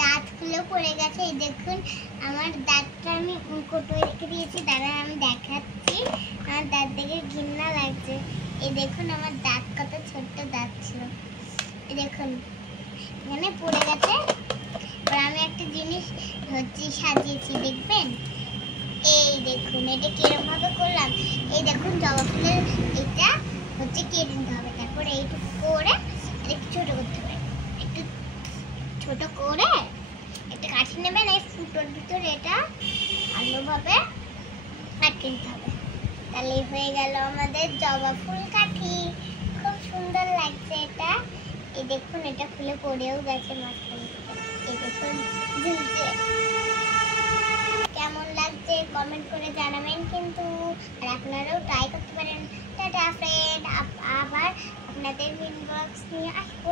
দাঁত খুলে পড়ে গেছে। এই দেখুন আমার দাঁতটা আমি কোটোয় রেখে দিয়েছি, দাঁড়ান আমি দেখাচ্ছি। আমার দাঁত দেখে ঘৃণা লাগছে। এই দেখুন আমার দাঁত কত ছোট্ট দাঁত ছিল, এই দেখুন এখানে পড়ে গেছে। আর আমি একটা জিনিস সাজিয়েছি, দেখবেন। এই দেখুন এটা কিরকম ভাবে করলাম। এই দেখুন জবা ফুলের এটা কেটে নিতে হবে, তারপরে এইটুকু করে একটু ছোট করতে হবে। একটু ছোট করে একটা কাঠি নেবেন, এই ফুটোর ভিতরে এটা ভালোভাবে আটকে নিতে হবে। তাহলে হয়ে গেল আমাদের জবা ফুল কাঠি। খুব সুন্দর লাগছে এটা। এই দেখুন এটা খুলে পড়েও গেছে মাঝখানে। এই দেখুন ঝুলছে। কেমন লাগছে কমেন্ট করে জানাবেন কিন্তু। আর আপনারাও ট্রাই করতে পারেন। টাটা ফ্রেন্ড, আবার আপনাদের ইনবক্স নিয়ে আসবো।